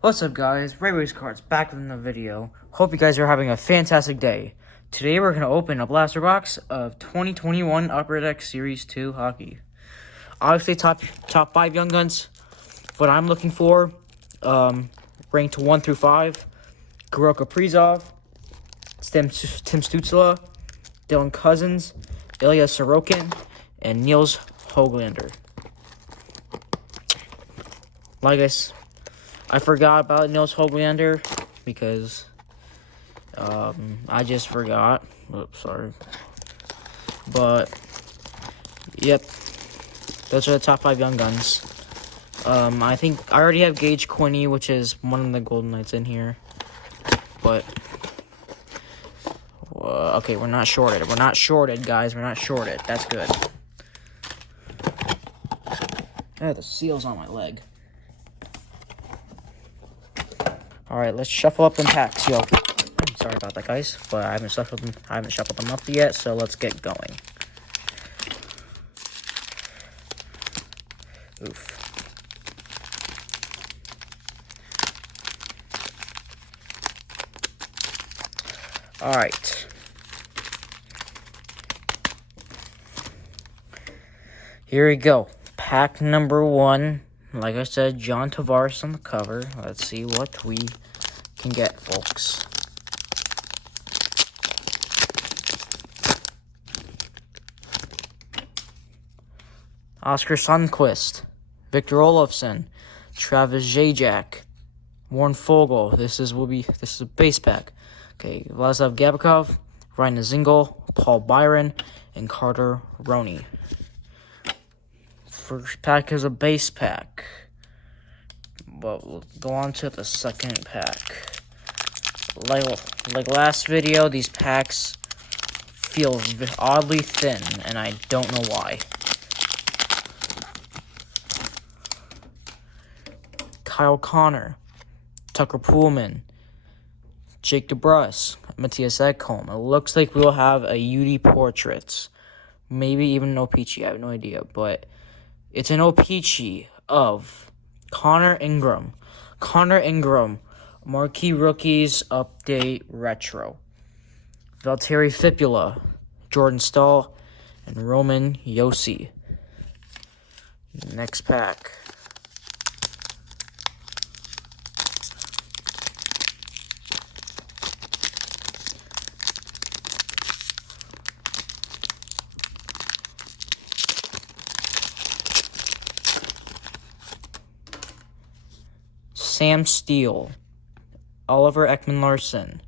What's up, guys? Railways Cards back with another video. Hope you guys are having a fantastic day. Today we're going to open a blaster box of 2021 Upper Deck Series 2 hockey. Obviously top 5 Young Guns. What I'm looking for, ranked 1 through 5. Kirill Kaprizov, Tim Stützle, Dylan Cousins, Ilya Sorokin, and Niels Höglander. I forgot about Niels Höglander because I just forgot. Oops, sorry. But yep, those are the top 5 Young Guns. I think I already have Gage Quinney, which is one of the Golden Knights in here. But okay, we're not shorted. We're not shorted, guys. We're not shorted. That's good. I have the seals on my leg. Alright, let's shuffle up them packs, yo. I'm sorry about that, guys, but I haven't shuffled them up yet, so let's get going. Oof. Alright. Here we go. Pack number 1. Like I said, John Tavares on the cover. Let's see what we can get, folks. Oscar Sundqvist, Victor Olofsson, Travis Zajac, Warren Foegele. This is a base pack. Okay, Vladislav Gavrikov, Ryan Dzingel, Paul Byron, and Carter Rowney. First pack is a base pack, but we'll go on to the second pack. Like last video, these packs feel oddly thin, and I don't know why. Kyle Connor, Tucker Poolman, Jake DeBrusk, Matthias Ekholm. It looks like we'll have a UD Portraits, maybe even an O-Pee-Chee. I have no idea, but it's an O-Pee-Chee of Connor Ingram. Connor Ingram, Marquee Rookies Update Retro. Valtteri Filppula, Jordan Staal, and Roman Josi. Next pack. Sam Steele, Oliver Ekman-Larsson,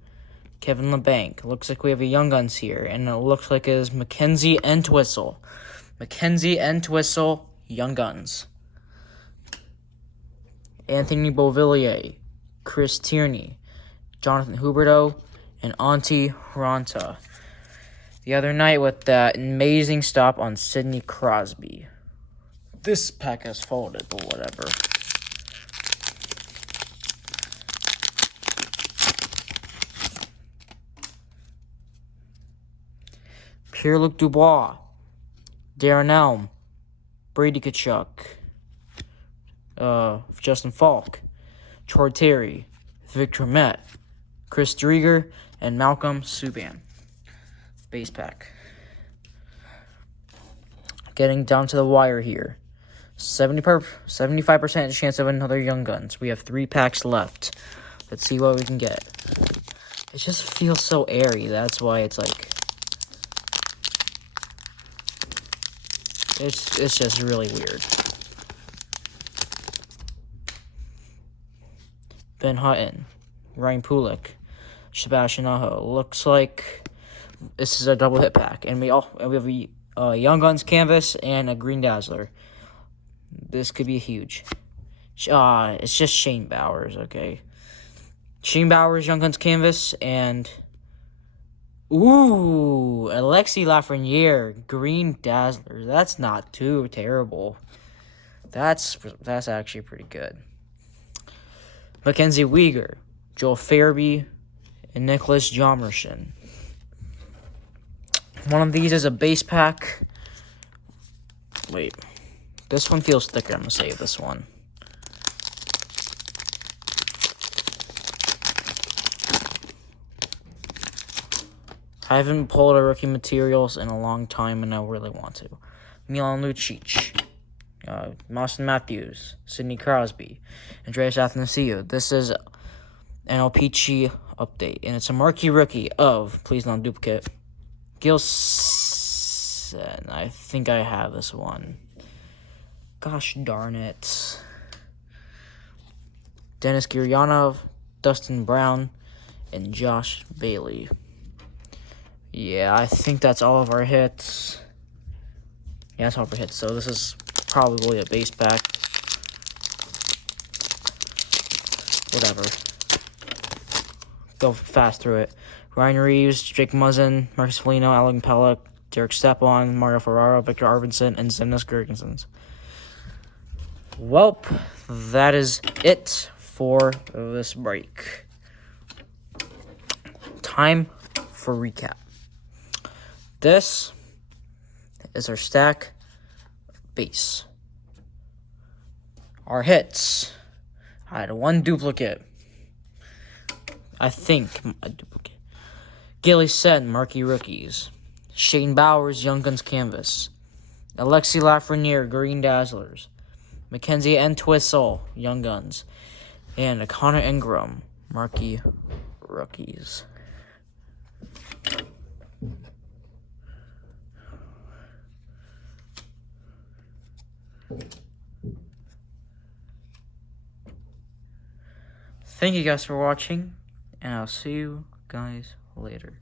Kevin LeBanc. Looks like we have a Young Guns here, and it looks like it is Mackenzie Entwistle. Mackenzie Entwistle, Young Guns. Anthony Beauvillier, Chris Tierney, Jonathan Huberdeau, and Antti Ranta. The other night with that amazing stop on Sidney Crosby. This pack has folded, but whatever. Pierre-Luc Dubois, Darren Elm, Brady Tkachuk, Justin Falk, Troy Terry, Victor Met, Chris Drieger, and Malcolm Subban. Base pack. Getting down to the wire here. 75% chance of another Young Guns. We have 3 packs left. Let's see what we can get. It just feels so airy. That's why it's like... It's just really weird. Ben Hutton, Ryan Pulik, Sebastian Aho. Looks like this is a double hit pack, and we have a Young Guns canvas and a Green Dazzler. This could be huge. It's just Shane Bowers, okay. Shane Bowers, Young Guns canvas, and ooh, Alexis Lafreniere, Green Dazzler. That's not too terrible. That's actually pretty good. Mackenzie Weegar, Joel Farabee, and Nicholas Hjalmarsson. One of these is a base pack. Wait, this one feels thicker. I'm gonna save this one. I haven't pulled a rookie materials in a long time, and I really want to. Milan Lucic, Austin Matthews, Sidney Crosby, Andreas Athanasiou. This is an LPG update, and it's a marquee rookie of, please not duplicate, Gilson. I think I have this one. Gosh darn it. Dennis Gurianov, Dustin Brown, and Josh Bailey. Yeah, I think that's all of our hits. Yeah, that's all of our hits. So this is probably a base pack. Whatever. Go fast through it. Ryan Reeves, Jake Muzzin, Marcus Foligno, Alan Pellick, Derek Stepan, Mario Ferraro, Victor Arvidsson, and Zenas Gergensons. Welp, that is it for this break. Time for recap. This is our stack base. Our hits. I had one duplicate. I think a duplicate. Gilly Sen, marquee rookies. Shane Bowers, Young Guns canvas. Alexi Lafreniere, Green Dazzlers. Mackenzie Entwistle, Young Guns. And Connor Ingram, marquee rookies. Thank you guys for watching, and I'll see you guys later.